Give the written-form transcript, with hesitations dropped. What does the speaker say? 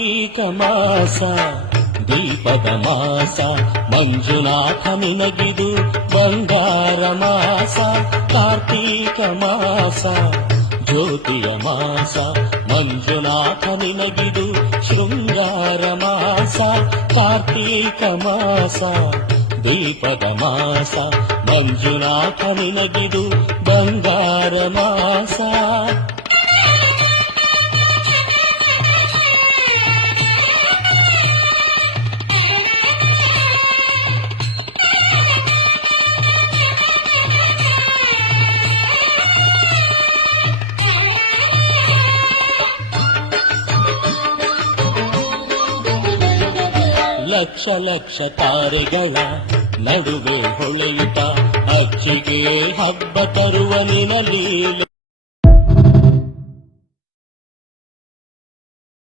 ಕಾರ್ತೀಕ ಮಾಸ ದೀಪದ ಮಾಸ ಮಂಜುನಾಥ ನಿನಗಿದು ಬಂಗಾರ ಮಾಸ ಕಾರ್ತೀಕ ಮಾಸ ಜ್ಯೋತಿಯ ಮಾಸ ಮಂಜುನಾಥ ನಿನಗಿದು ಶೃಂಗಾರ ಮಾಸ ಕಾರ್ತೀಕ ಮಾಸ ದೀಪದ ಮಾಸ ಮಂಜುನಾಥ ನಿನಗಿದು ಬಂಗಾರ ಮಾಸ ಲಕ್ಷ ಲಕ್ಷ ತಾರೆಗಳ ನಡುವೆ ಹೊಳೆಯುತ್ತ ಅಚ್ಚಿಗೆ ಹಬ್ಬ ತರುವ ನಿನ ಲೀಲೆ